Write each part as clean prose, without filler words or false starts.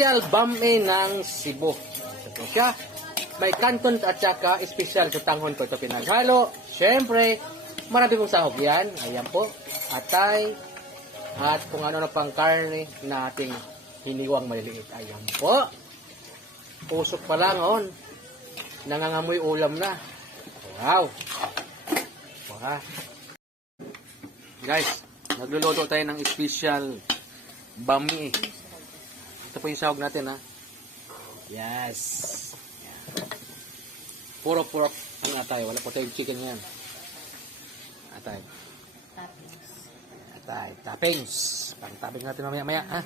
special bami ng Cebu. Ito siya. May kanton at saka special sa tanghon ko ito pinaghalo. Siyempre, marami pong sahog yan. Ayan po. Atay. At kung ano na pang karne na ating hiniwang maliliit. Ayan po. Pusok pa lang on. Nangangamoy ulam na. Wow. Wow. Guys, nagluluto tayo ng special bami. Ito po yung sahog natin ha. Yes. Puro pork ang atay. Wala po tayong chicken yan. Atay. Atay. Toppings. Pang-topping natin mamaya-maya. Ha?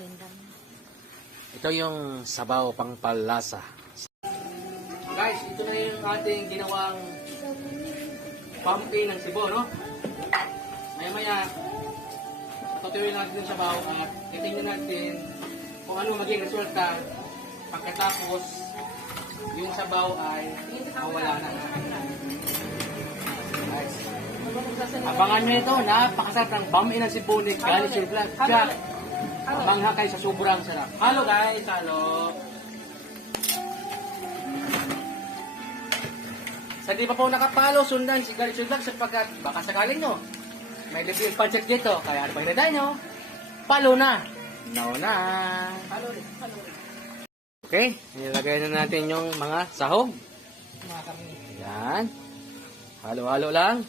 Ito yung sabaw pang palasa. Guys, ito na yung ating ginawang pumpkin ng Cebu, no? Maya-maya, tutuloy natin yung sabaw at titingnan natin kung ano maging resulta pagkatapos yung sabaw ay mawala na. Guys, abangan nyo ito, napakasarap ng bami ng Cebu ni Galis yung vlog. Mangha kayo sa sobrang sarap. Halo guys, halo. Sa di pa po nakapalo, sundan si Galis yung vlog sapagkat baka sakaling nyo. May libre yung pancit dito, kaya ano ba hinatay nyo? Palo na. No na. Palo rin. Okay, nilagay na natin yung mga sahog. Yan. Halo-halo lang.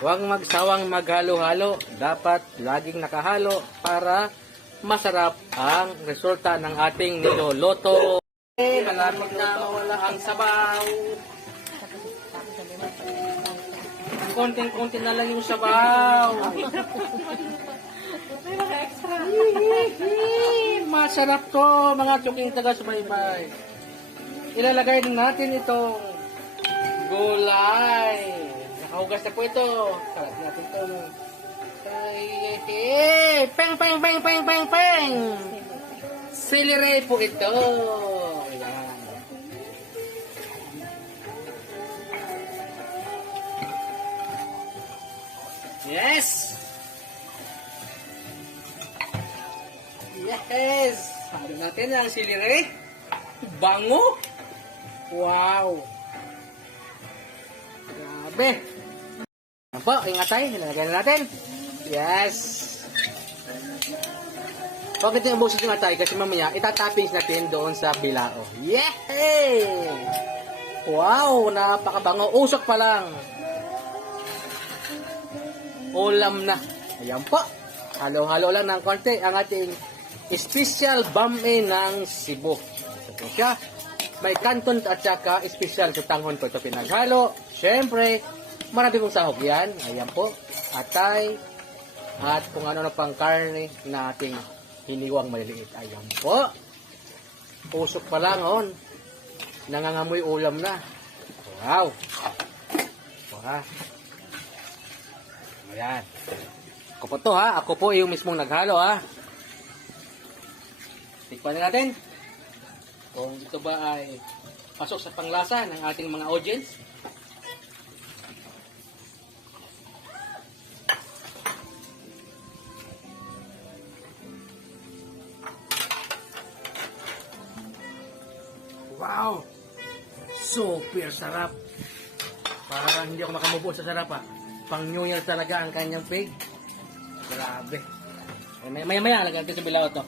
Huwag magsawang maghalo-halo. Dapat laging nakahalo para masarap ang resulta ng ating niloloto. Okay, malapit na mawala ang sabaw. Konting-konti na lang yung sabaw. May mga extra. Masarap to, mga tsuking taga-subaybay. Ilalagay din natin itong gulay. Nakahugas na po ito. Kalat natin itong peng, peng, peng, peng, peng, peng. Celery po ito. Ayan. Yes! Yes! Halo natin ang celery. Bango! Wow! Grabe! Yan po, ingatay. Nilagay na natin. Yes! Bakit yung ubusin yung atay? Kasi mamaya, itatappings natin doon sa bilao. Yay! Wow! Napakabango. Usok pa lang. Ulam na. Ayan po. Halo-halo lang ng konti ang ating special bami ng Cebu. Ito siya. May kanton at saka special sa tanghon ko ito pinaghalo. Siyempre, marami pong sahog yan. Ayan po. Atay. At kung ano na pang karne na ating hiniwang maliliit. Ayan po. Pusok pa lang on. Nangangamoy ulam na. Wow. Wow. Ayan. Ako po to ha. Ako po yung mismong naghalo ha. Tikpan na natin. Kung ito ba ay pasok sa panglasa ng ating mga audience. Wow! Super sarap. Parang hindi ako makamubo sa sarap ha. Pang New Year talaga ang kanyang pig. Grabe. Maya-maya, lagyan natin sa bilao to.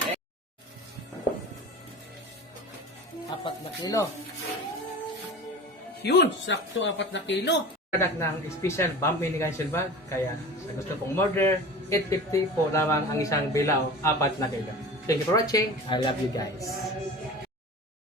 Okay. 4 na kilo. Yun! Sakto 4 na kilo. Product ng special bami ni Galis Silva. Kaya sa gusto pong order, 850 po lamang ang isang bilao, 4 na kilo. Thank you for watching. I love you guys.